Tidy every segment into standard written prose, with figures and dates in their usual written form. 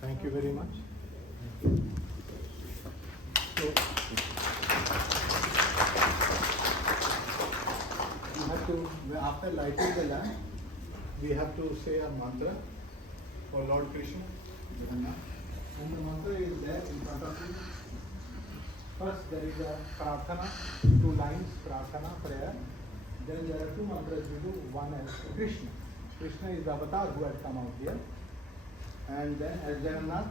Thank you very much. So, after lighting the lamp, we have to say a mantra for Lord Krishna. And the mantra is there in front of you. First, there is a prarthana, 2 lines, prarthana, prayer. Then there are 2 mantras we do. One is Krishna. Krishna is the avatar who had come out here. And then Baijayant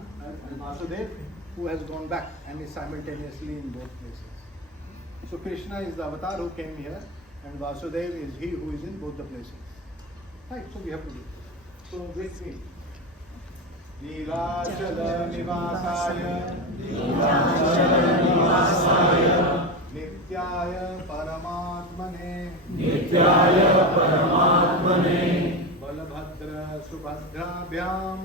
and Vasudev, who has gone back and is simultaneously in both places. So Krishna is the avatar who came here, and Vasudev is he who is in both the places. Right, so we have to do it. So with me. Leelachala Nivasaya Nityaya Paramatmane Balabhadra Subhadrabhyam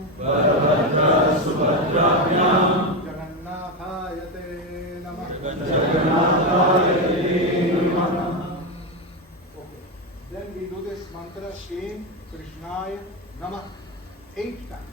Jagannathayate Namah. Okay. Then we do this mantra Shri Krishnaya Namah 8 times.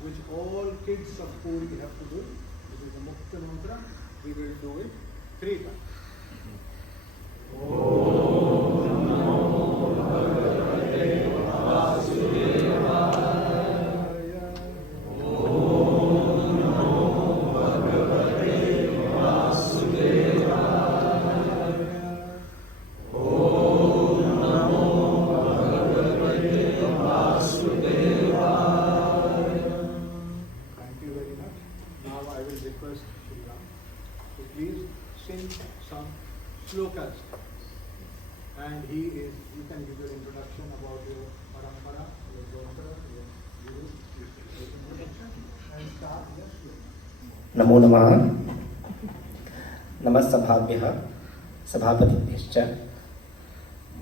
Which all kids of Puri have to do. This is the Mukta mantra. We will do it 3 times. Om Namo Bhagavate Vasudevaya. Om Namo Bhagavate Vasudevaya. Om Namo Bhagavate Vasudevaya. Request Shri Ram to please sing some slokas, and he is, you can give your introduction about your parampara, your daughter, your guru, and start your sloka. Namo Namaha. Namasabhabhyah Sabhapatibhyascha.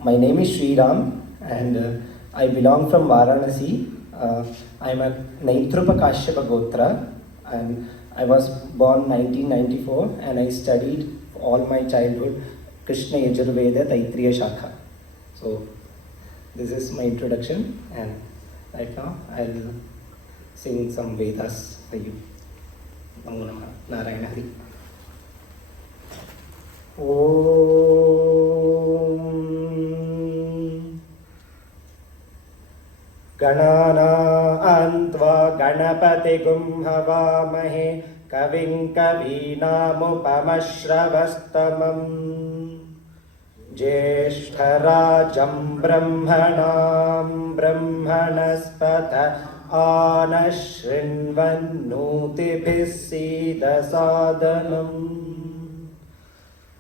My name is Shri Ram, and I belong from Varanasi. I am a Naitrupa Kashyapa Gotra, and I was born 1994, and I studied all my childhood Krishna Yajurveda Taitriya Shakha. So this is my introduction, and right now I'll sing some Vedas for you. Namo Namah Narayana Hari. Om Ganana Antva Ganapati Gum Havamahe Kavim Kavinamupamashravastamam Jeshtarajam Brahmanam Brahmanaspata Anashrinvannutibhisida Sadhanam.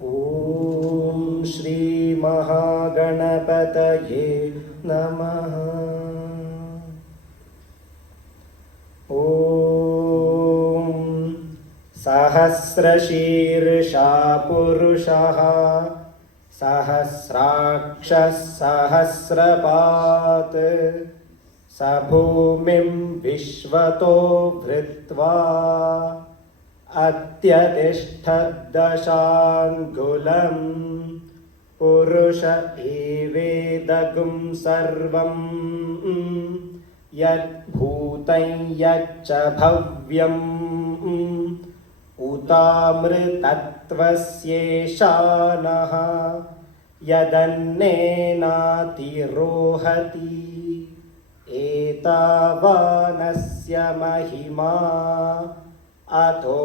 Om Shri Mahaganapataye Namaha. Om Sahasrashirsha Purushaha सहस्राक्षः सहस्रपात् स भूमिं विश्वतो भृत्वा अत्यतिष्ठद्दशाङ्गुलं पुरुष एवेदगुं सर्वं यद्भूतं यच्च भव्यम् उतामृतत्वस्येषानः यदन्नेनातिरोहति एतावानस्य महिमा अतो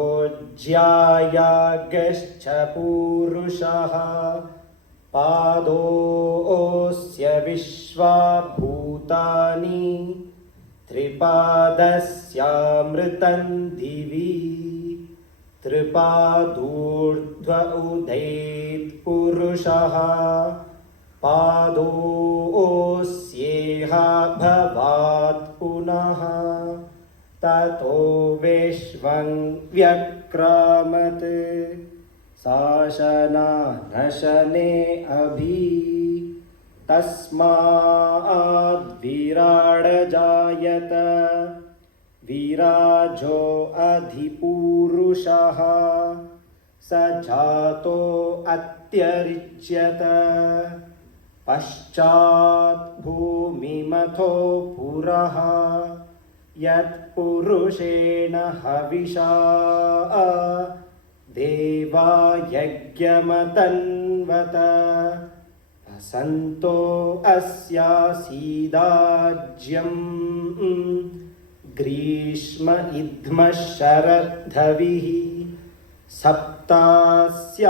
ज्यायागश्च पूरुषः पादोऽस्य विश्वाभूतानि त्रिपादस्यामृतं दिवि त्रिपादूर्ध्व उदेत् पुरुषः पादोऽस्येह भवात् पुनः ततो विश्वं व्यक्रामत् शासना नशने अभि तस्माद् जायत विराजो अधिपूरुषः स जातो अत्यरिच्यत पश्चात् भूमिमथो पुरः यत्पुरुषेण हविषा देवा यज्ञमतन्वत असन्तो अस्यासीदाज्यम् ग्रीष्म इद्मः शरद्धविः सप्तास्यासन्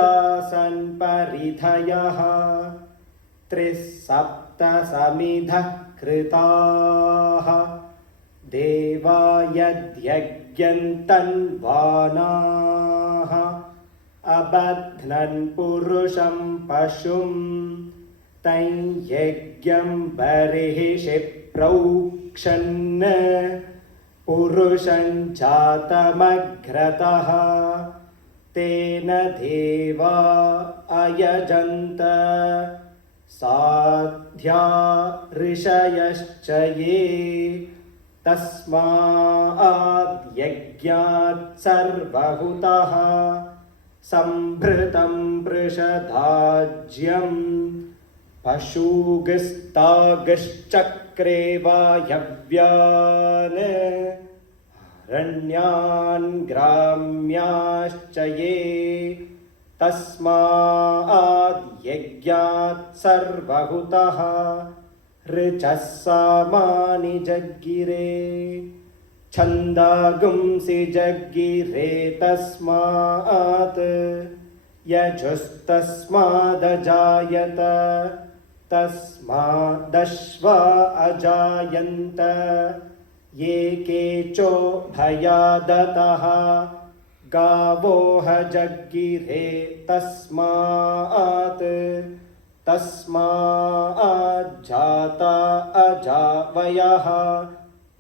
परिधयः त्रिसप्तसमिधः कृताः देवा यद्यज्ञन्तन्वानाः अबध्नन् पुरुषं पशुं तं यज्ञं बर्हिषि प्रोक्षन् पुरुषं जातमग्रतः तेन देवा अयजन्त साध्या ऋषयश्च ये तस्माद् यज्ञात् सर्वहुतः सम्भृतं पृषदाज्यं पशुगस्तागश्चक्रे वायव्यान् रण्यान् ग्राम्याश्च ये तस्माद् यज्ञात् सर्वहुतः ऋचः सामानि जग्गिरे छन्दागुंसि जग्गिरे तस्मात् यजुस्तस्मादजायत तस्मादश्वा अजायन्त ये केचो भयादतः गावोह जग्गिरे तस्मात् तस्माज्जाता अजावयः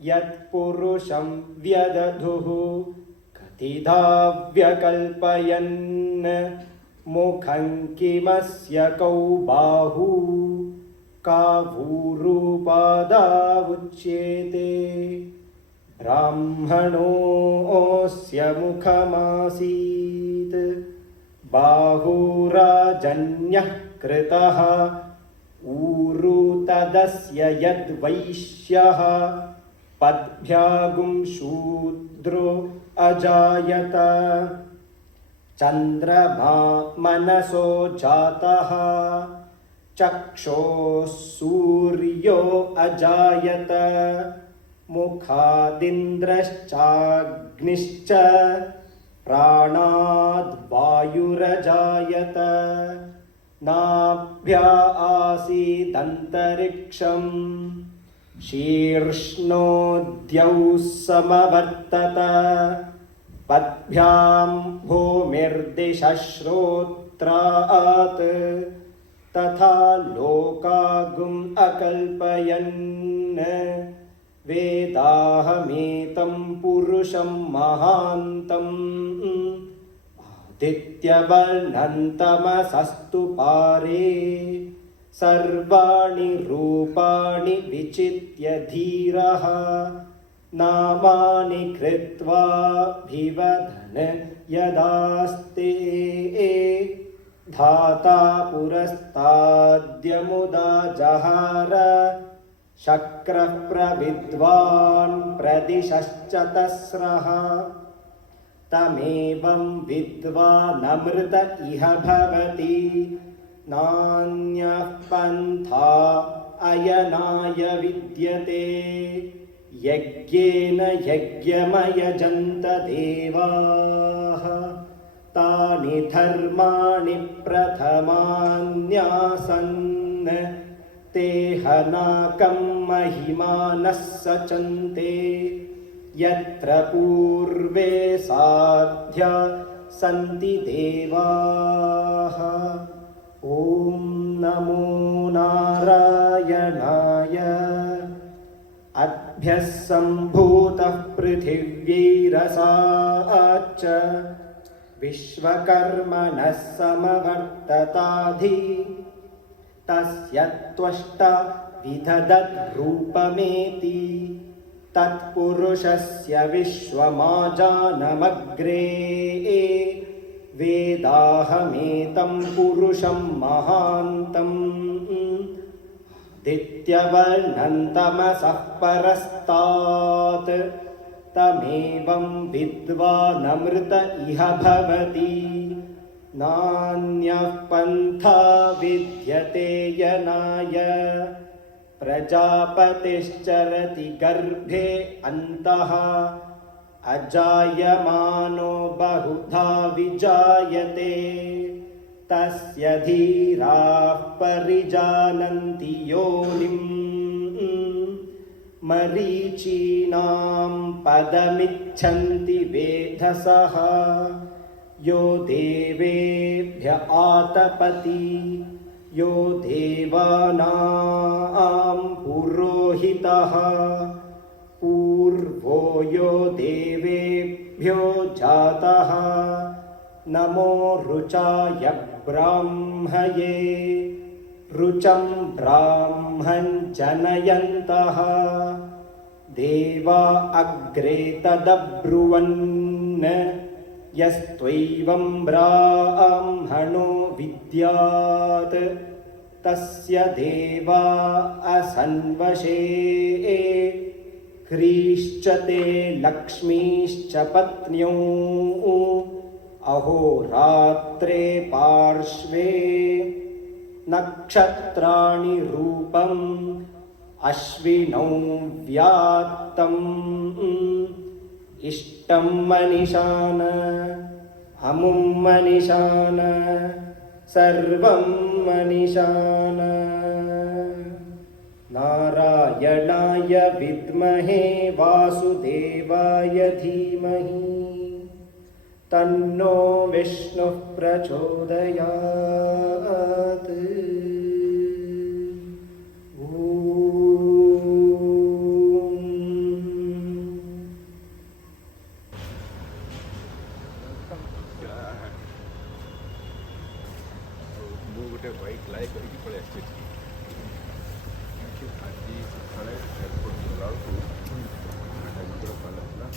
यत्पुरुषं व्यदधुः कतिधा व्यकल्पयन् मुखं किमस्य कौ बाहू कावूरूपादा उच्येते ब्राह्मणोऽस्य मुखमासीत् बाहुराजन्यः कृतः ऊरू तदस्य यद्वैश्यः पद्भ्यागुं शूद्रो अजायत चन्द्रमा मनसो जातः चक्षोः सूर्यो अजायत मुखादिन्द्रश्चाग्निश्च प्राणाद् वायुरजायत नाभ्या आसीदन्तरिक्षं शीर्ष्णोद्यौ समवर्तत पद्भ्यां भूमिर्दिशश्रोत्रात् तथा लोकागुम् अकल्पयन् वेदाहमेतं पुरुषं महान्तम् दित्यवर्णन्तमसस्तु पारे सर्वाणि रूपाणि विचित्य धीरः नामानि कृत्वाभिवदन् यदास्ते धाता पुरस्ताद्यमुदा जहार शक्रः प्रविद्वान् प्रदिशश्चतस्रः तमेवं विद्वानमृत इह भवति नान्यः पन्था अयनाय विद्यते यज्ञेन यज्ञमयजन्त देवाः तानि धर्माणि प्रथमान्यासन् ते हनाकं महिमानः सचन्ते यत्र पूर्वे साध्या सन्ति देवाः ॐ नमो नारायणाय अद्भ्यः सम्भूतः पृथिव्यैरसाच्च विश्वकर्मणः समवर्तताधि तस्य त्वष्टा विदधद्रूपमेति तत्पुरुषस्य विश्वमाजानमग्रे वेदाहमेतं पुरुषं महान्तम् दित्यवर्णन्तमसः परस्तात् तमेवं विद्वानमृत इह भवति नान्यः पन्था विद्यते यनाय प्रजापतिश्चरति गर्भे अन्तः अजायमानो बहुधा विजायते तस्य धीराः परिजानन्ति योनिम् मरीचीनां पदमिच्छन्ति वेधसः यो देवेभ्य आतपति यो देवानां पुरोहितः पूर्वो यो देवेभ्यो जातः नमो रुचाय ब्राह्मये रुचं ब्राह्मं जनयन्तः देवा अग्रे तदब्रुवन् यस्त्वैवं ब्राह्मणो विद्यात् तस्य देवा असन्वशे ह्रीश्च ते लक्ष्मीश्च पत्न्यो अहोरात्रे पार्श्वे नक्षत्राणि रूपम् अश्विनौ व्यात्तम् इष्टं मनिषान अमुं मनिषान सर्वं मनिषान नारायणाय विद्महे वासुदेवाय धीमहि तन्नो विष्णुः प्रचोदयात् white light for SJC. ଆଜି ସକାଳେ ଏୟାରପୋର୍ଟ ଗଲାବେଳକୁ ହାଇଦ୍ରାବାଦ ବାହାରିଲା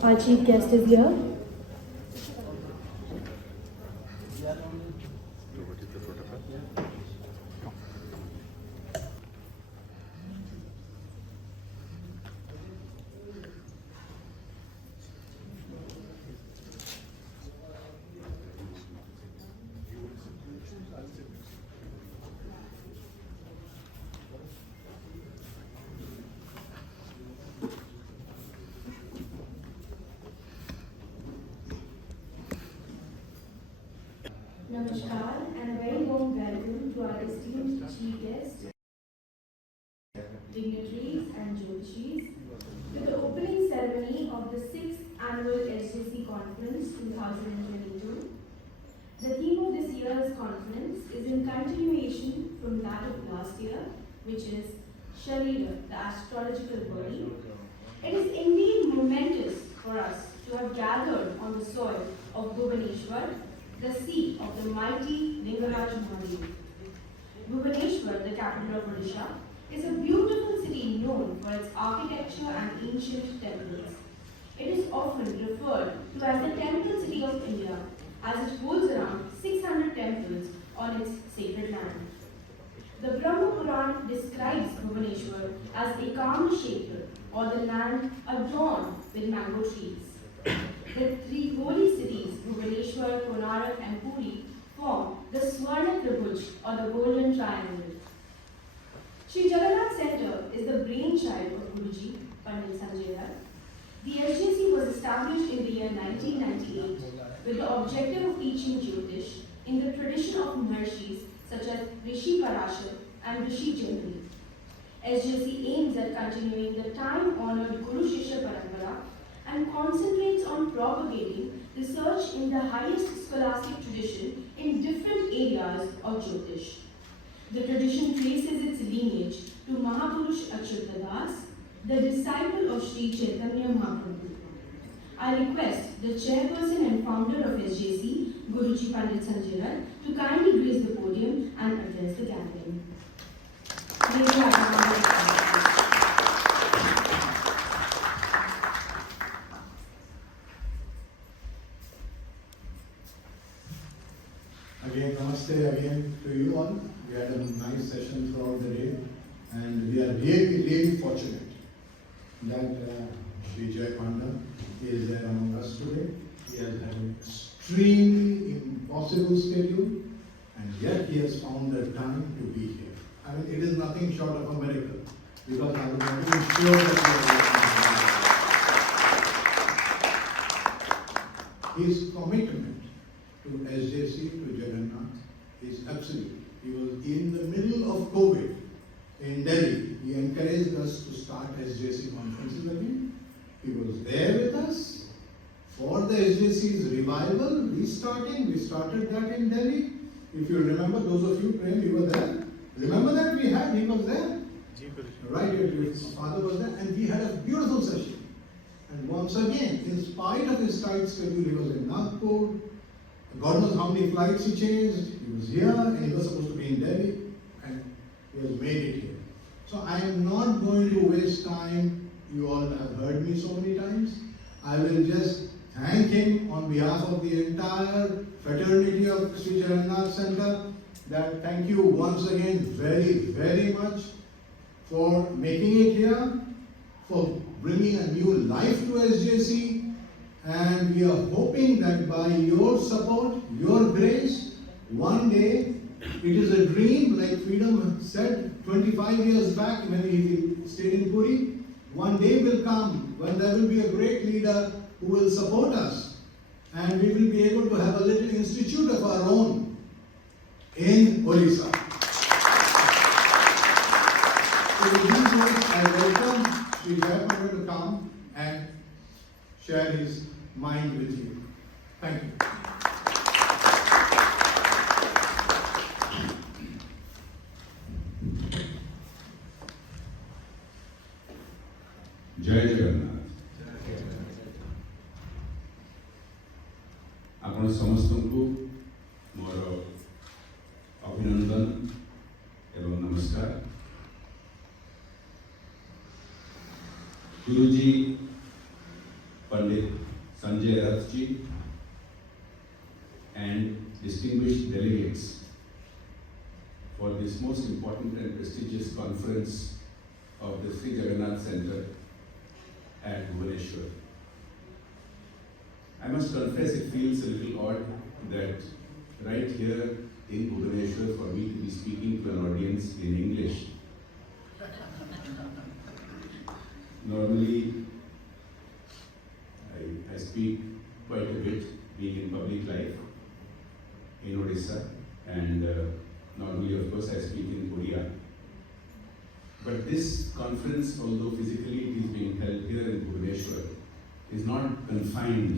Our chief guest is here. Namaskar and a very warm welcome to our esteemed chief guests, dignitaries and jyoshis to the opening ceremony of the 6th annual SJC conference 2022. The theme of this year's conference is in continuation from that of last year, which is Shri, the astrological body, it is indeed momentous for us to have gathered on the soil of Bhubaneswar, the seat of the mighty Lingaraj Mahadev. Bhubaneswar, the capital of Odisha, is a beautiful city known for its architecture and ancient temples. It is often referred to as the temple city of India, as it holds around 600 temples on its sacred land. The Brahma Puran describes Bhubaneswar as Ekam Kshetra, or the land adorned with mango trees. The three holy cities, Bhubaneswar, Konark and Puri, form the Swarna Tribhuj, or the Golden Triangle. Shri Jagannath Center is the brainchild of Guruji, Pandit Sanjay Dutt. The SJC was established in the year 1998 with the objective of teaching Jyotish in the tradition of Maharshis such as Rishi Parashar and Rishi Jindal. SJC aims at continuing the time-honored Guru Shishya Parampara and concentrates on propagating research in the highest scholastic tradition in different areas of Jyotish. The tradition traces its lineage to Mahapurush Achyuta Das, the disciple of Shri Chaitanya Mahaprabhu. I request the chairperson and founder of SJC, Guruji Pandit Sanjay Dutt, to kindly grace the podium and address the gathering. May we have a round of applause. Again, namaste again to you all. We had a nice session throughout the day, and we are really, really fortunate that Shri Jai Panda is there among us today. He has had an extremely impossible schedule, and yet he has found the time to be here. I mean, it is nothing short of a miracle, because I was not even sure that he was his commitment to SJC, to Jagannath, is absolute. He was in the middle of COVID in Delhi. He encouraged us to start SJC conferences again. He was there with us for the SJC's revival, restarting. We started that in Delhi. If you remember, those of you trained, you were there. Remember that he was there? Right, his father was there, and we had a beautiful session. And once again, in spite of his tight schedule, he was in Nagpur. God knows how many flights he changed. He was here, and he was supposed to be in Delhi, and he has made it here. So I am not going to waste time. You all have heard me so many times. I will just thank him on behalf of the entire fraternity of Shri Jagannath Center. That thank you once again very, very much for making it here, for bringing a new life to SJC. And we are hoping that by your support, your grace, one day, it is a dream, like Freedom said 25 years back when he stayed in Puri, one day will come when there will be a great leader who will support us, and we will be able to have a little institute of our own in Odisha. So with these words, I welcome Shri Jai Panda to come and share his mind with you. Thank you. ଜୟ ଜଗନ୍ନାଥ। ଆପଣ ସମସ୍ତଙ୍କୁ ମୋର ଅଭିନନ୍ଦନ ଏବଂ ନମସ୍କାର। ଗୁରୁଜୀ Pandit Sanjay Dutt ji and distinguished delegates for this most important and prestigious conference of the Shri Jagannath Center at Bhubaneswar. I must confess it feels a little odd that right here in Bhubaneswar for me to be speaking to an audience in English. Normally, I speak quite a bit being in public life in Odisha, and normally of course I speak in Korea. But this conference, although physically it is being held here in Bhubaneswar, is not confined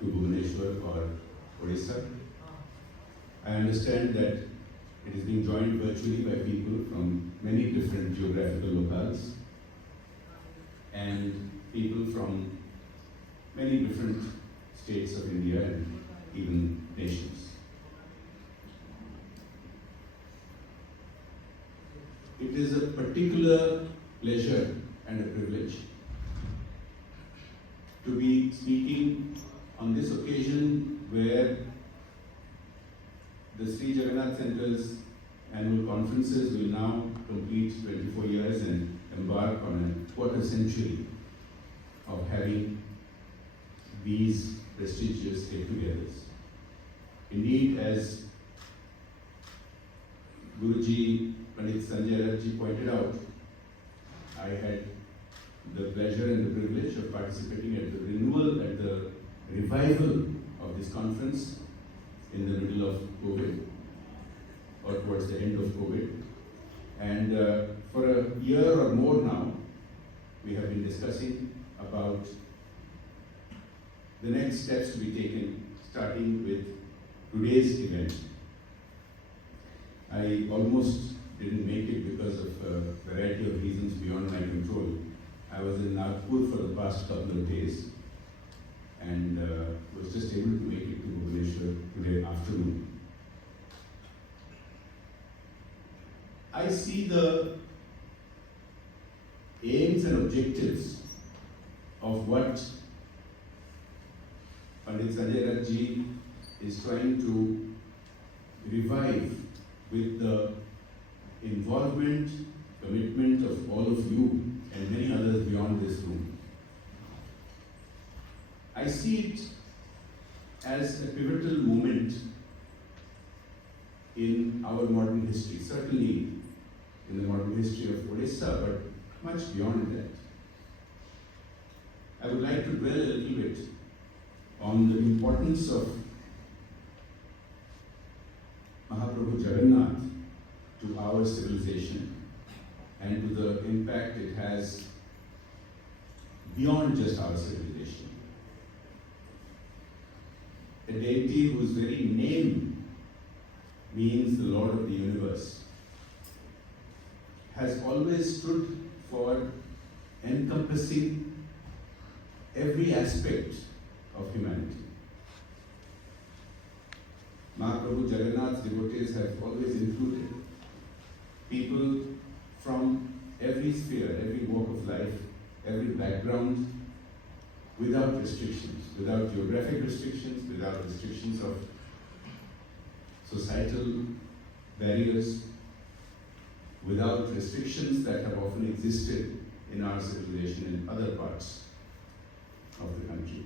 to Bhubaneswar or Odisha. I understand that It is being joined virtually by people from many different geographical locales and people from many different states of India and even nations. It is a particular pleasure and a privilege to be speaking on this occasion where the Sri Jagannath Centre's annual conferences will now complete 24 years and embark on a quarter century of having these prestigious get-togethers. Indeed, as Guruji Pandit Sanjay Rathji pointed out, I had the pleasure and the privilege of participating at the renewal, at the revival of this conference in the middle of COVID, or towards the end of COVID. And for a year or more now, we have been discussing about the next steps to be taken, starting with today's event. I almost didn't make it because of a variety of reasons beyond my control. I was in Nagpur for the past couple of days and was just able to make it to Bhubaneswar today afternoon. I see the aims and objectives of what Pandit Sanjay Rathji is trying to revive with the involvement, commitment of all of you and many others beyond this room. I see it as a pivotal moment in our modern history, certainly in the modern history of Odisha, but much beyond that. I would like to dwell a little bit on the importance of Mahaprabhu Jagannath to our civilization and to the impact it has beyond just our civilization. A deity whose very name means the Lord of the universe has always stood for encompassing every aspect of humanity. Mahaprabhu Jagannath's devotees have always included people from every sphere, every walk of life, every background, without restrictions, without geographic restrictions, without restrictions of societal barriers, without restrictions that have often existed in our civilization in other parts of the country.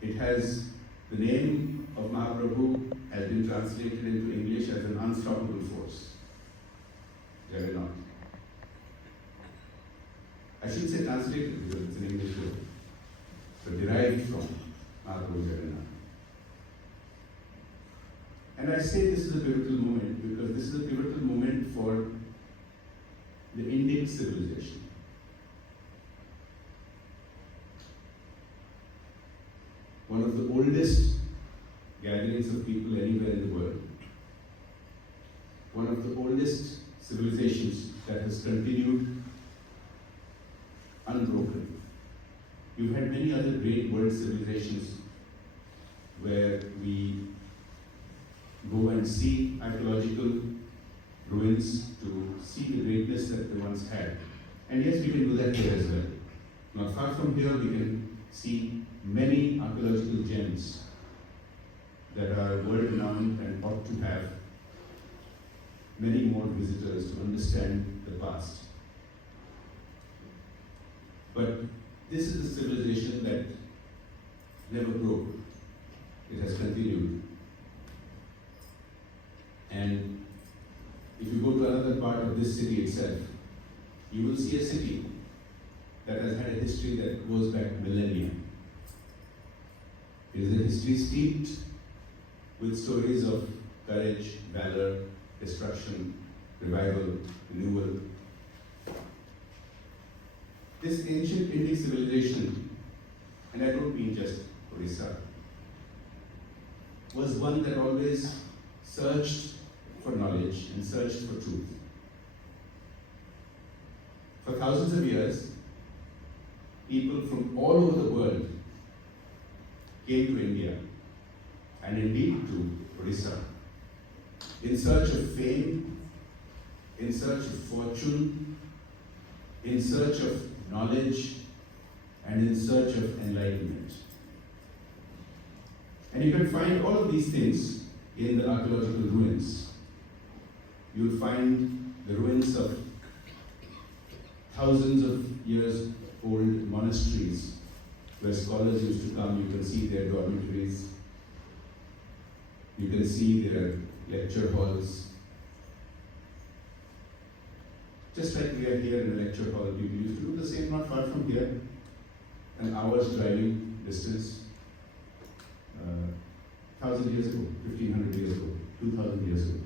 It has, the name of Mahaprabhu has been translated into English as an unstoppable force, Jagannath. I shouldn't say translated because it's an English word, but derived from Mahaprabhu Jagannath. And I say this is a pivotal moment because this is a pivotal moment for the Indian civilization. One of the oldest gatherings of people anywhere in the world. One of the oldest civilizations that has continued unbroken. You've had many other great world civilizations where we go and see archaeological ruins to see the greatness that they once had. And yes, we can do that here as well. Not far from here, we can see many archaeological gems that are world-renowned and ought to have many more visitors to understand the past. But this is a civilization that never broke. It has continued. And if you go to another part of this city itself, you will see a city that has had a history that goes back millennia. It is a history steeped with stories of courage, valor, destruction, revival, renewal. This ancient Indian civilization, and I don't mean just Odisha, was one that always searched for knowledge and searched for truth. For thousands of years, people from all over the world came to India and indeed to Odisha in search of fame, in search of fortune, in search of knowledge, and in search of enlightenment. And you can find all of these things in the archaeological ruins. You'll find the ruins of thousands of years old monasteries where scholars used to come. You can see their dormitories. You can see their lecture halls. Just like we are here in a lecture hall, people used to do the same not far from here, an hour's driving distance, 1,000 years ago, 1,500 years ago, 2,000 years ago.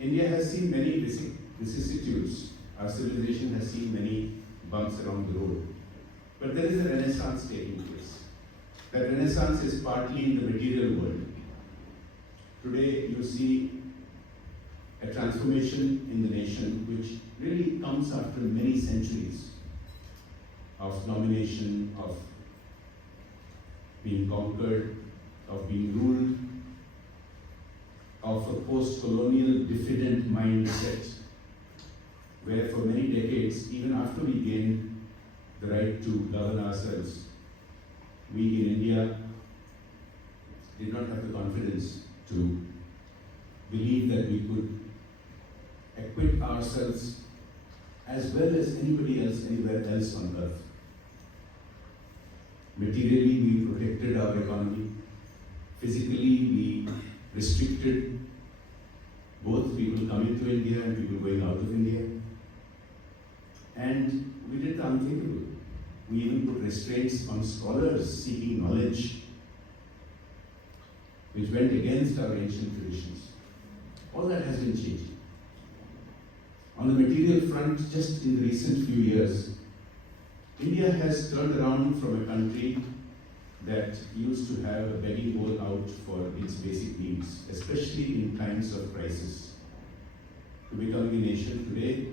India has seen many vicissitudes. Our civilization has seen many bumps along the road. But there is a renaissance taking place. That renaissance is partly in the material world. Today you see a transformation in the nation which really comes after many centuries of domination, of being conquered, of being ruled, of a post-colonial diffident mindset, where for many decades, even after we gained the right to govern ourselves, we in India did not have the confidence to believe that we could equip ourselves as well as anybody else anywhere else on earth. Materially, we protected our economy. Physically, we restricted both people coming to India and people going out of India. And we did the unthinkable. We even put restraints on scholars seeking knowledge, which went against our ancient traditions. All that has been changed. On the material front, just in the recent few years, India has turned around from a country that used to have a begging bowl out for its basic needs, especially in times of crisis, to becoming a nation today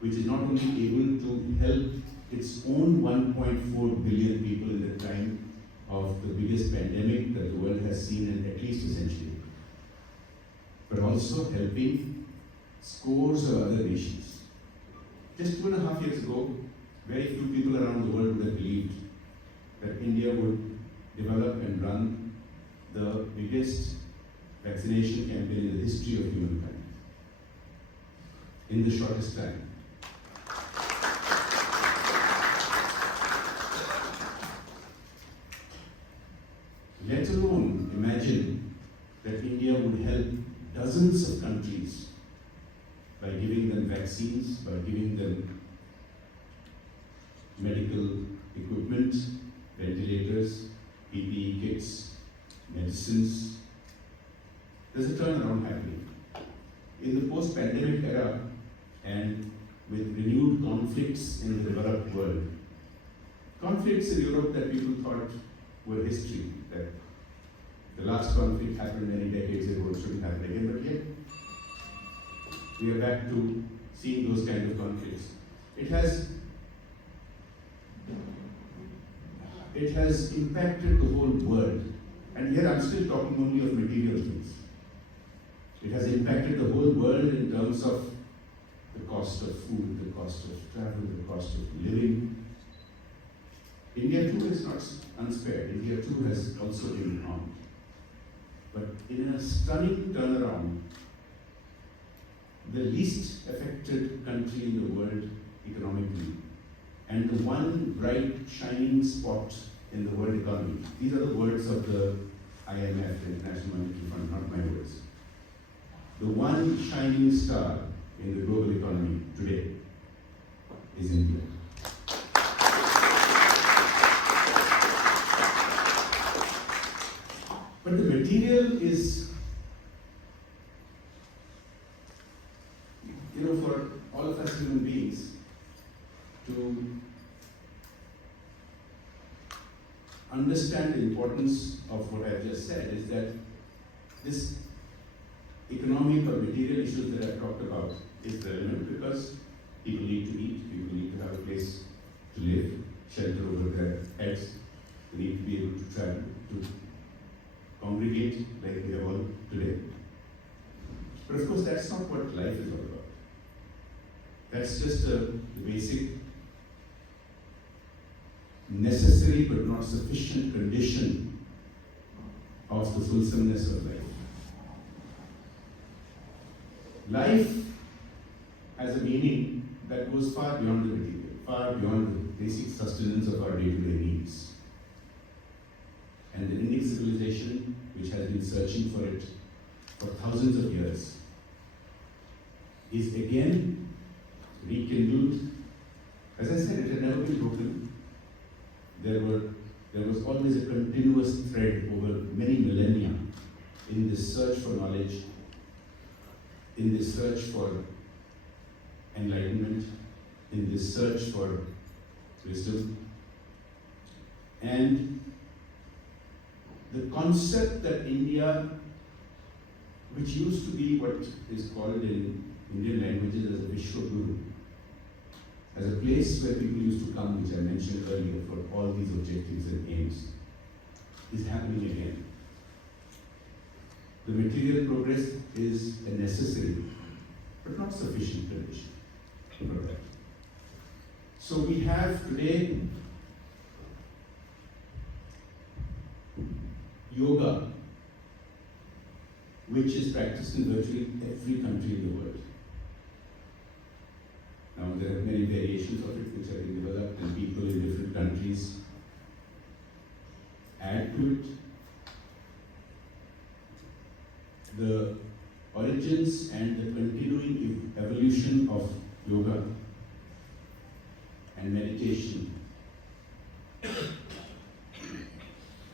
which is not only able to help its own 1.4 billion people in the time of the biggest pandemic that the world has seen in at least a century, but also helping scores of other nations. Just 2.5 years ago, very few people around the world would have believed that India would develop and run the biggest vaccination campaign in the history of humankind in the shortest time. Let alone imagine that India would help dozens of countries by giving them vaccines, by giving them medical equipment, ventilators, PPE kits, medicines. There's a turnaround happening. In the post-pandemic era and with renewed conflicts in the developed world, conflicts in Europe that people thought were history, that the last conflict happened many decades ago, it shouldn't happen again, but yet we are back to seeing those kind of conflicts. It has impacted the whole world. And here I'm still talking only of material things. It has impacted the whole world in terms of the cost of food, the cost of travel, the cost of living. India too is not unspared. India too has also been harmed. But in a stunning turnaround, the least affected country in the world economically, and the one bright shining spot in the world economy. These are the words of the IMF, the International Monetary Fund, not my words. The one shining star in the global economy today is India. But the material is, for all of us human beings to understand the importance of what I've just said is that this economic or material issues that I've talked about is relevant because people need to eat, people need to have a place to live, shelter over their heads, they need to be able to travel, to congregate like we have all today. But of course, that's not what life is all about. That's just the basic, necessary but not sufficient condition of the fulsomeness of life. Life has a meaning that goes far beyond the material, far beyond the basic sustenance of our day-to-day needs. And the Indic civilization, which has been searching for it for thousands of years, is again rekindled. As I said, it had never been broken. There was always a continuous thread over many millennia in this search for knowledge, in this search for enlightenment, in this search for wisdom. And the concept that India, which used to be what is called in Indian languages as a Vishwaguru, as a place where people used to come, which I mentioned earlier, for all these objectives and aims, is happening again. The material progress is a necessary, but not sufficient condition for that. So we have today yoga, which is practiced in virtually every country in the world. Now, there are many variations of it which have been developed, and people in different countries add to it. The origins and the continuing evolution of yoga and meditation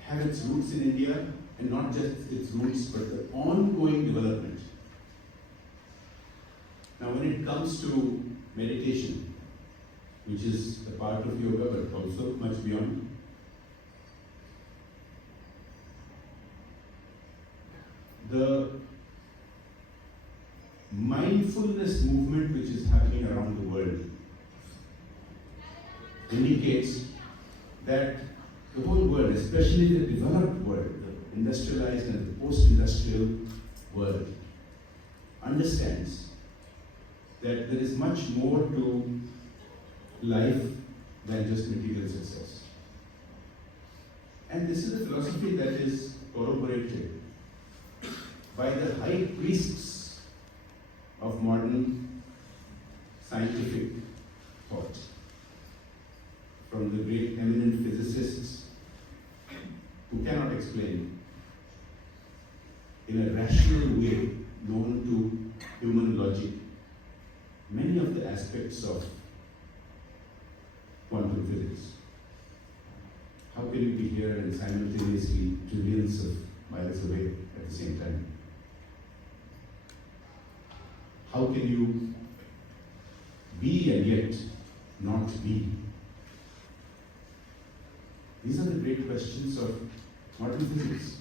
have its roots in India, and not just its roots, but the ongoing development. Now, when it comes to meditation, which is a part of yoga, but also much beyond, the mindfulness movement which is happening around the world indicates that the whole world, especially the developed world, the industrialized and the post-industrial world, understands that there is much more to life than just material success. And this is a philosophy that is corroborated by the high priests of modern scientific thought, from the great eminent physicists who cannot explain in a rational way known to human logic many of the aspects of quantum physics. How can you be here and simultaneously trillions of miles away at the same time? How can you be and yet not be? These are the great questions of modern physics.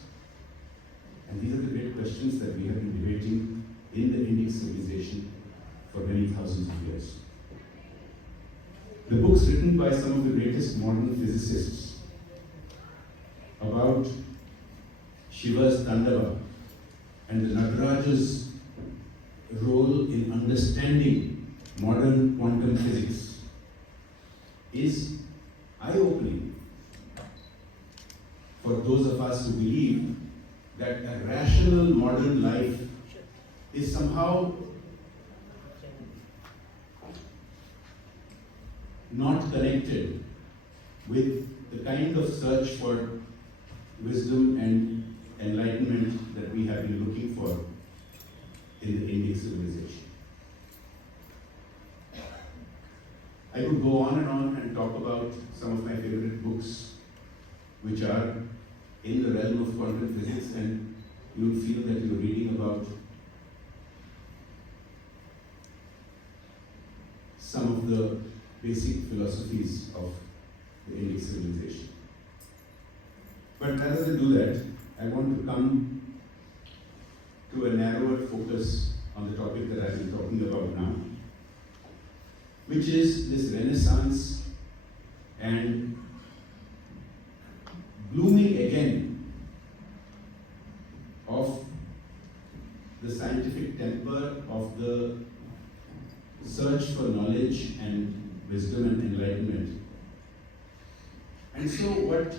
And these are the great questions that we have been debating in the Indic civilization for many thousands of years. The books written by some of the greatest modern physicists about Shiva's Tandava and the Nataraja's role in understanding modern quantum physics is eye-opening for those of us who believe that a rational modern life is somehow not connected with the kind of search for wisdom and enlightenment that we have been looking for in the Indic civilization. I could go on and talk about some of my favorite books, which are in the realm of quantum physics, and you'll feel that you're reading about some of the basic philosophies of the Indic civilization. But rather than do that, I want to come to a narrower focus on the topic that I've been talking about now, which is this renaissance and blooming again of the scientific temper, of the search for knowledge and wisdom and enlightenment. And so what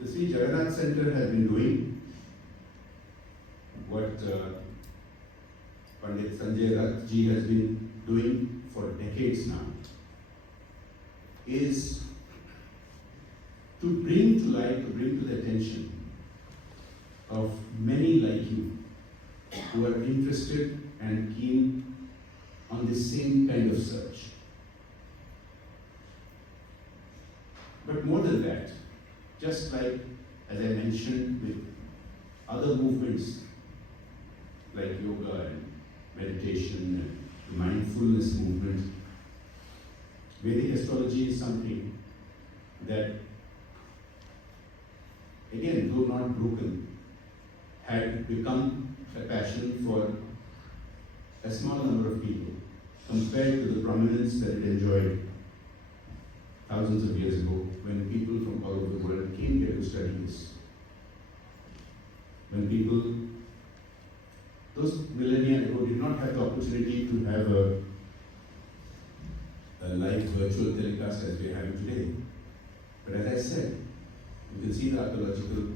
the Sri Jagannath Center has been doing, what Pandit Sanjay Rath ji has been doing for decades now, is to bring to light, to bring to the attention of many like you who are interested and keen on this same kind of search. But more than that, just like, as I mentioned, with other movements like yoga and meditation and the mindfulness movement, Vedic astrology is something that, again, though not broken, had become a passion for a small number of people compared to the prominence that it enjoyed thousands of years ago when people from all over the world came here to study this. When people, those millennia ago, did not have the opportunity to have a live virtual telecast as we are having today. But as I said, you can see the archaeological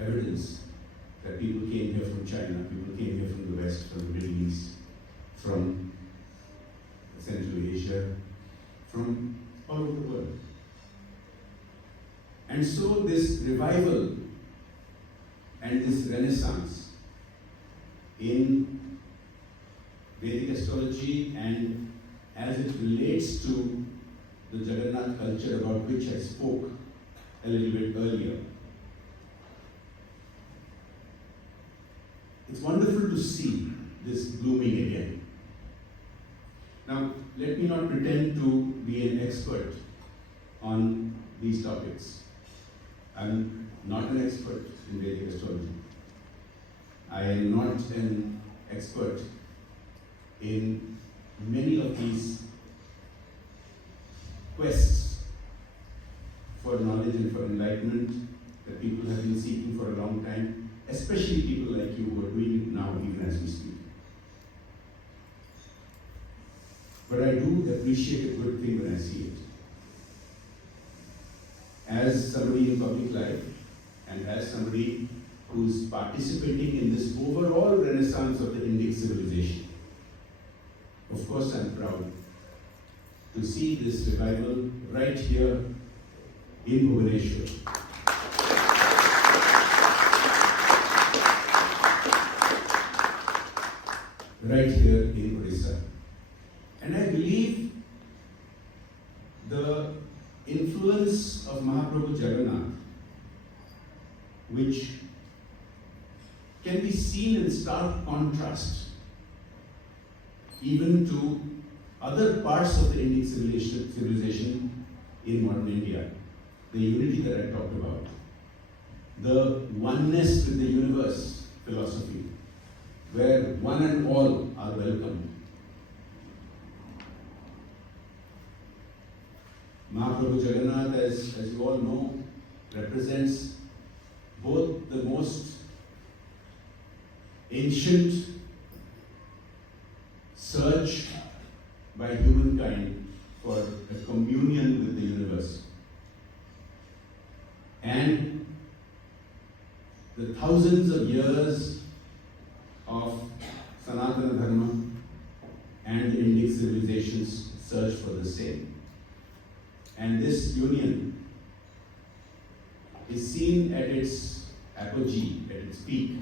evidence that people came here from China, people came here from the West, from the Middle East, from Central Asia, from all over the world. And so this revival and this renaissance in Vedic astrology and as it relates to the Jagannath culture about which I spoke a little bit earlier. It's wonderful to see this blooming again. Now, let me not pretend to be an expert on these topics. I'm not an expert in Vedic astrology. I am not an expert in many of these quests for knowledge and for enlightenment that people have been seeking for a long time, especially people like you who are doing it now, even as we speak. But I do appreciate a good thing when I see it. As somebody in public life and as somebody who's participating in this overall renaissance of the Indic civilization, of course I'm proud to see this revival right here in Bhubaneswar. Right here in Odisha. And I believe the influence of Mahaprabhu Jagannath, which can be seen in stark contrast even to other parts of the Indic civilization in modern India, the unity that I talked about, the oneness with the universe philosophy, where one and all are welcome. Mahaprabhu Jagannath, as you all know, represents both the most ancient search by humankind for a communion with the universe and the thousands of years of Sanatana Dharma and the Indic civilization's search for the same. And this union is seen at its apogee, at its peak,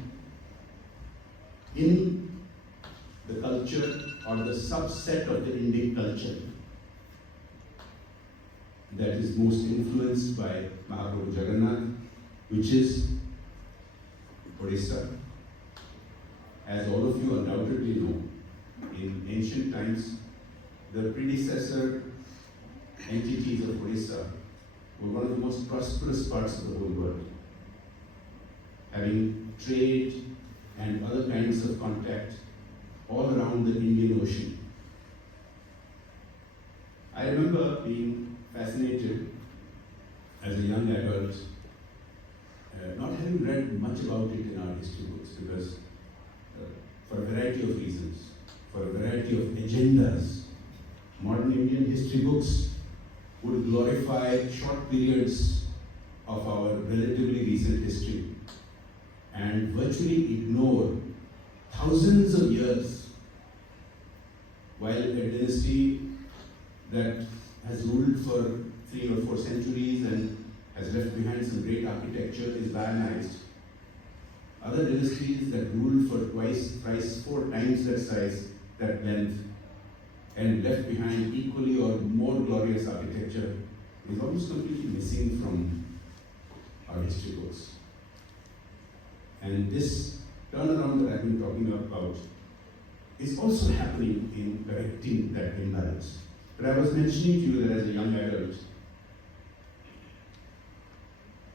in the culture or the subset of the Indic culture that is most influenced by Mahaprabhu Jagannath, which is Odisha. As all of you undoubtedly know, in ancient times, the predecessor entities of Odisha were one of the most prosperous parts of the whole world. having trade and other kinds of contact all around the Indian Ocean. I remember being fascinated as a young adult, not having read much about it in our history books because for a variety of reasons, for a variety of agendas, modern Indian history books would glorify short periods of our relatively recent history and virtually ignore thousands of years, while a dynasty that has ruled for 3 or 4 centuries and has left behind some great architecture is lionized. Other dynasties that ruled for twice, thrice, 4 times that size, that length, and left behind equally or more glorious architecture is almost completely missing from our history books. And this turnaround that I've been talking about is also happening in correcting that imbalance. But I was mentioning to you that as a young adult,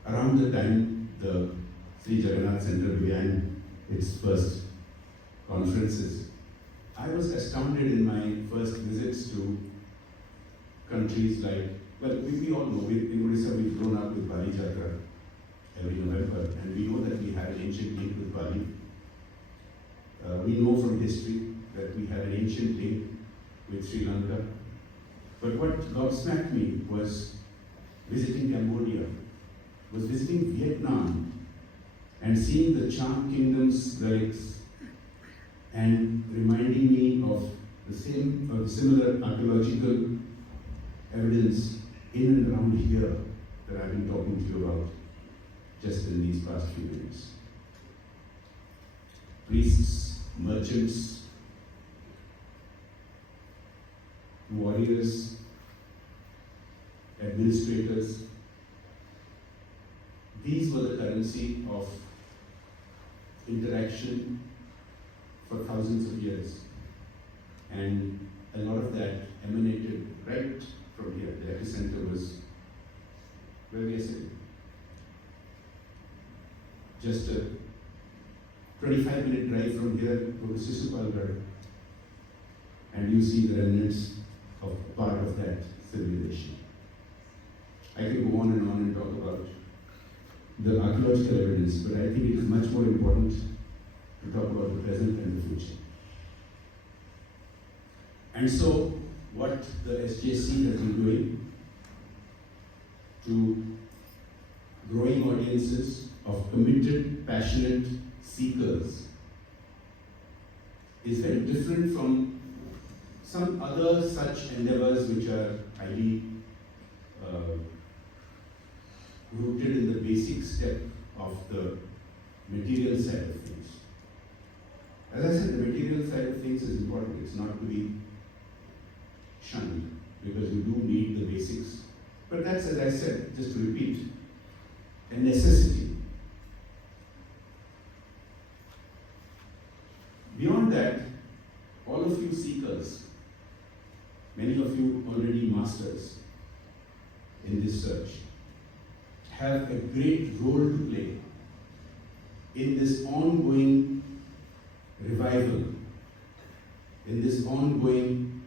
around the time the Sri Jagannath Center began its first conferences, I was astounded in my first visits to countries like, well, we all know, in Odisha we've grown up with Baijayant every November, and we know that we have an ancient link with Bali. We know from history that we have an ancient link with Sri Lanka. But what gobsmacked me was visiting Cambodia, was visiting Vietnam, and seeing the chant kingdom's relics, and reminding me of the same or similar archaeological evidence in and around here that I've been talking to you about just in these past few minutes. Priests, merchants, warriors, administrators, these were the currency of interaction for thousands of years. And a lot of that emanated right from here. The epicenter was where we are sitting. Just a 25-minute drive from here to Sisupalgarh, and you see the remnants of part of that civilization. I can go on and talk about the archaeological evidence, but I think it is much more important to talk about the present and the future. And so, what the SJC has been doing to growing audiences of committed, passionate seekers is very different from some other such endeavors which are highly rooted in the basic step of the material side of things. As I said, the material side of things is important. It's not to be shunned because we do need the basics. But that's, as I said, just to repeat, a necessity. Beyond that, all of you seekers, many of you already masters in this search, have a great role to play in this ongoing revival, in this ongoing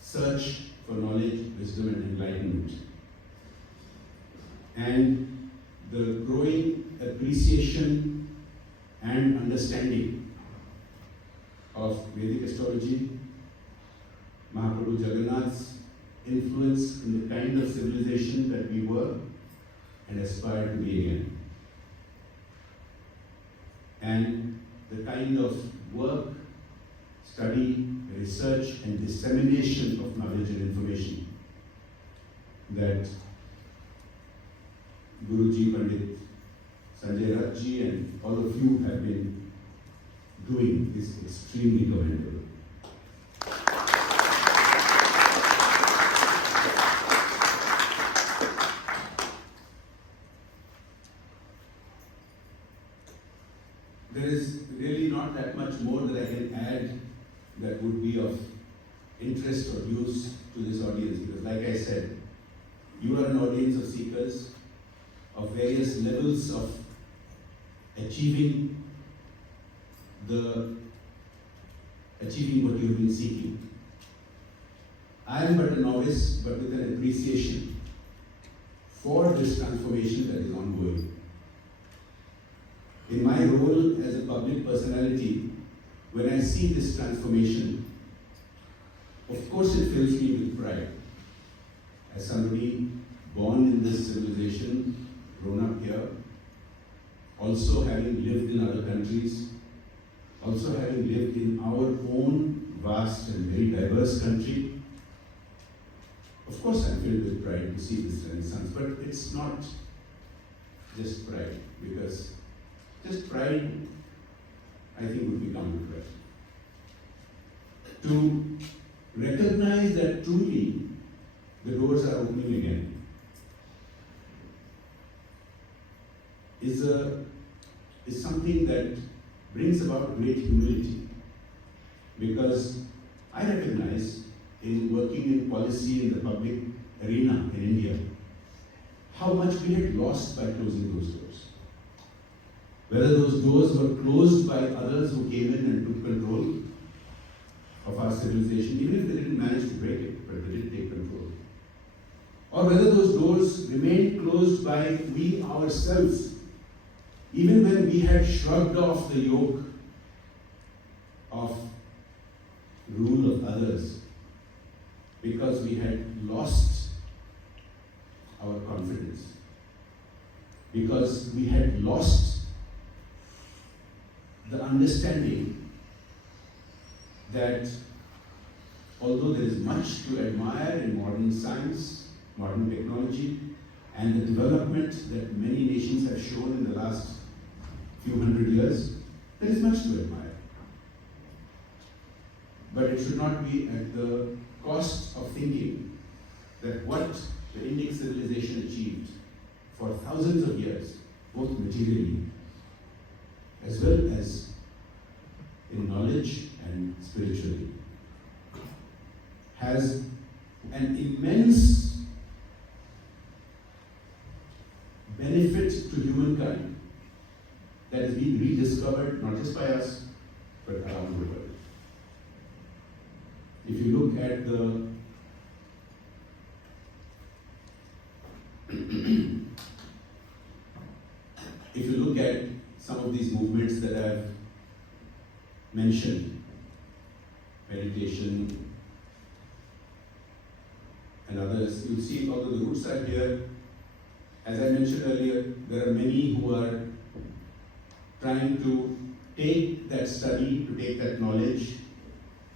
search for knowledge, wisdom, and enlightenment. And the growing appreciation and understanding of Vedic astrology, Mahaprabhu Jagannath's influence in the kind of civilization that we were and aspire to be again. And the kind of work, study, research, and dissemination of knowledge and information that Guruji, Pandit Sanjay Rathji, and all of you have been doing is extremely commendable. There is really not that much more that I can add that would be of interest or use to this audience, because like I said, you are an audience of seekers of various levels of achieving what you have been seeking. I am but a novice, but with an appreciation for this transformation that is ongoing. In my role as a public personality, when I see this transformation, of course it fills me with pride. As somebody born in this civilization, grown up here, also having lived in other countries, also having lived in our own vast and very diverse country, of course I'm filled with pride to see this renaissance, but it's not just pride, because just pride, I think, would be counterproductive. To recognize that truly the doors are opening again is something that brings about great humility, because I recognize in working in policy in the public arena in India how much we had lost by closing those doors. Whether those doors were closed by others who came in and took control of our civilization, even if they didn't manage to break it, but they did take control. Or whether those doors remained closed by we ourselves, even when we had shrugged off the yoke of rule of others, because we had lost our confidence, because we had lost the understanding that although there is much to admire in modern science, modern technology, and the development that many nations have shown in the last few hundred years, there is much to admire. But it should not be at the cost of thinking that what the Indic civilization achieved for thousands of years, both materially as well as in knowledge and spiritually, has an immense benefit to humankind that is being rediscovered not just by us, but around the world. If you look at some of these movements that I've mentioned, meditation and others, you'll see although the roots are here, as I mentioned earlier, there are many who are trying to take that study, to take that knowledge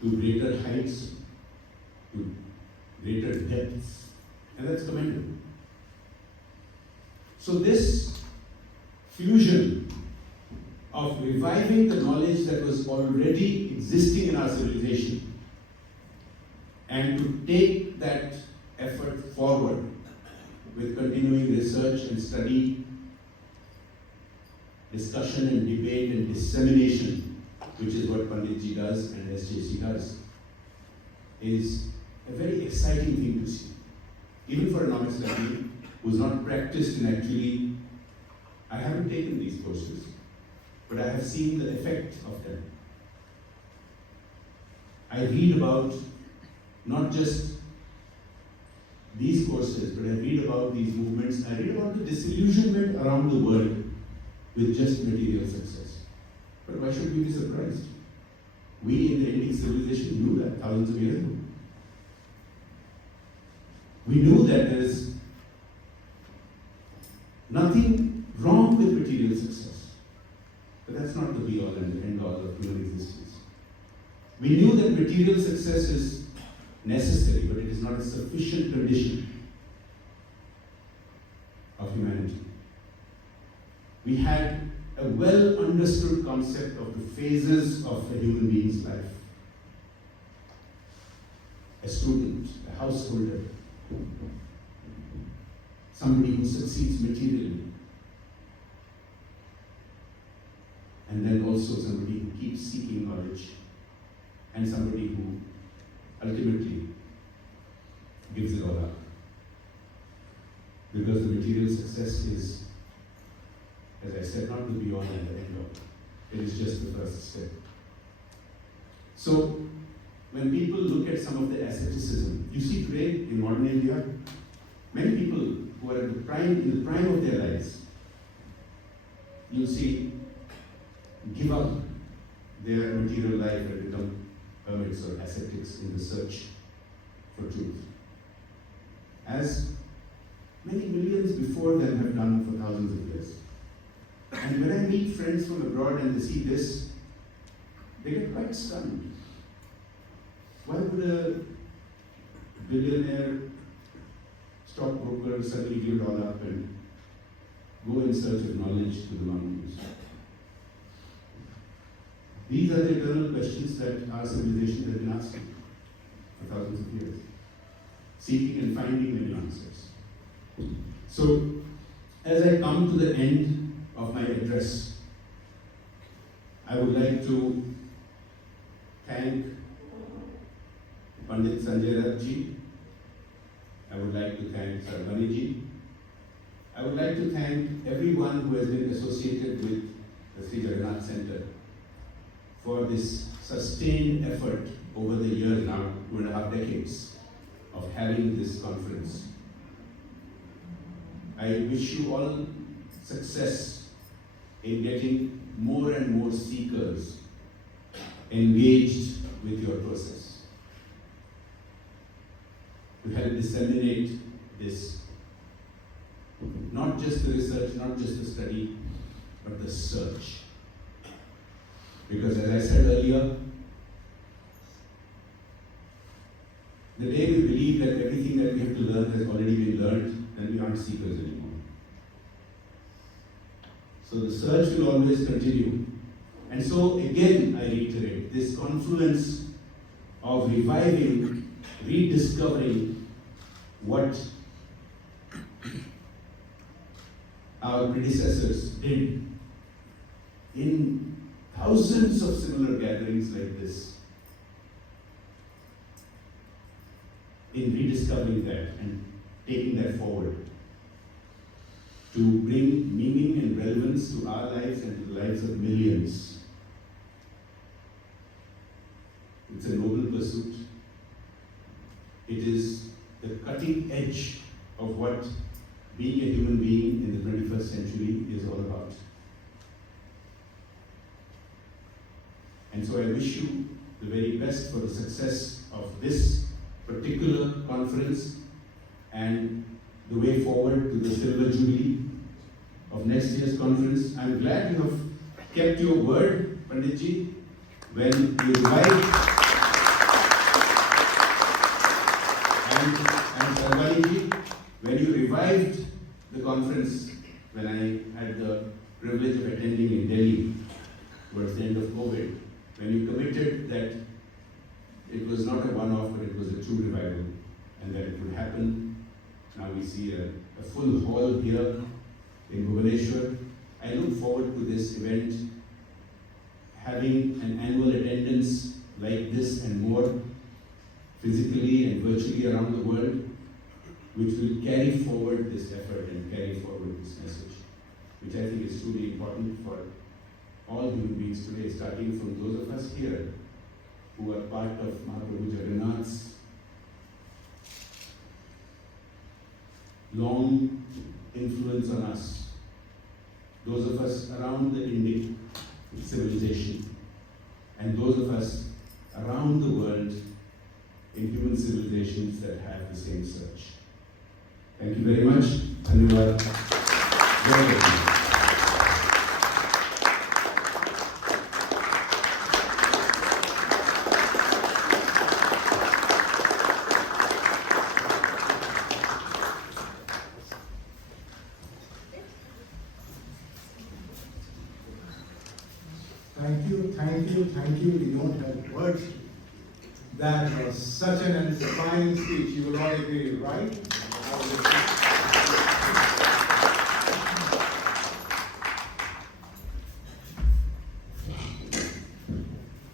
to greater heights, to greater depths, and that's commendable. So this fusion of reviving the knowledge that was already existing in our civilization and to take that effort forward with continuing research and study, discussion and debate and dissemination, which is what Panditji does and SJC does, is a very exciting thing to see. Even for a novice like me, who's not practiced in actually, I haven't taken these courses, but I have seen the effect of them. I read about not just these courses, but I read about these movements, I read about the disillusionment around the world with just material success. But why should we be surprised? We in the Indic civilization knew that thousands of years ago. We knew that there is nothing wrong with material success. But that's not the be-all and end-all of human existence. We knew that material success is necessary, but it is not a sufficient condition of humanity. We had a well-understood concept of the phases of a human being's life. A student, a householder, somebody who succeeds materially, and then also somebody who keeps seeking knowledge, and somebody who ultimately gives it all up. Because the material success is as I said, not the be all and the end all. It is just the first step. So, when people look at some of the asceticism, you see today in modern India, many people who are in the prime of their lives, you'll see, give up their material life and become hermits or ascetics in the search for truth. As many millions before them have done for thousands of years. And when I meet friends from abroad and they see this, they get quite stunned. Why would a billionaire stockbroker suddenly give it all up and go in search of knowledge to the mountains? These are the eternal questions that our civilization has been asking for thousands of years, seeking and finding many answers. So, as I come to the end of my address, I would like to thank Pandit Sanjay Rath ji. I would like to thank Sarvani ji. I would like to thank everyone who has been associated with the Sri Jagannath Center for this sustained effort over the years now, 2.5 decades of having this conference. I wish you all success in getting more and more seekers engaged with your process, to help disseminate this, not just the research, not just the study, but the search. Because as I said earlier, the day we believe that everything that we have to learn has already been learned, then we aren't seekers anymore. So the search will always continue. And so again, I reiterate, this confluence of reviving, rediscovering what our predecessors did in thousands of similar gatherings like this, in rediscovering that and taking that forward to bring meaning and relevance to our lives and to the lives of millions. It's a noble pursuit. It is the cutting edge of what being a human being in the 21st century is all about. And so I wish you the very best for the success of this particular conference and the way forward to the Silver Jubilee of next year's conference. I'm glad you have kept your word, Panditji, when you revived, and Sarvani, when you revived the conference, when I had the privilege of attending in Delhi towards the end of COVID, when you committed that it was not a one-off, but it was a true revival, and that it would happen. Now we see a full hall here in Bhubaneswar. I look forward to this event having an annual attendance like this and more, physically and virtually around the world, which will carry forward this effort and carry forward this message, which I think is truly important for all human beings today, starting from those of us here who are part of Mahaprabhu Jagannath's long influence on us, those of us around the Indic civilization, and those of us around the world in human civilizations that have the same search. Thank you very much, and you are very welcome. Thank you. We don't have words. That was such an inspiring speech. You will all agree, right?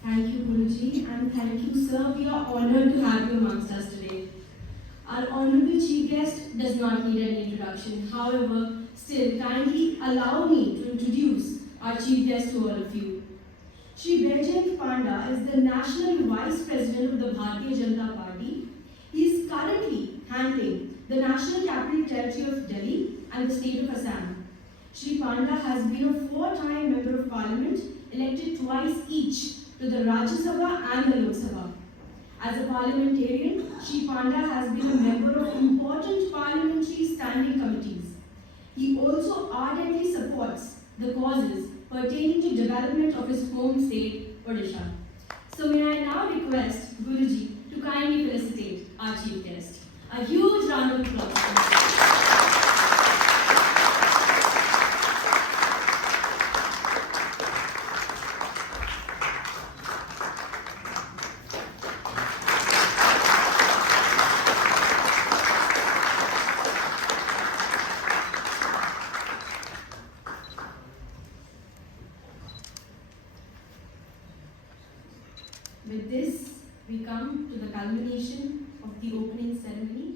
Thank you, Guruji, and thank you, sir. We are honored to have you amongst us today. Our honorable chief guest does not need any introduction. introduction. However, still kindly allow me to introduce our chief guest to all of you. Shri Baijayant Panda is the National Vice President of the Bharatiya Janata Party. He is currently handling the National Capital Territory of Delhi and the state of Assam. Shri Panda has been a 4-time Member of Parliament, elected twice each to the Rajya Sabha and the Lok Sabha. As a parliamentarian, Shri Panda has been a member of important parliamentary standing committees. He also ardently supports the causes pertaining to development of his home state, Odisha. So may I now request Guruji to kindly felicitate our chief guest. A huge round of applause. With this, we come to the culmination of the opening ceremony.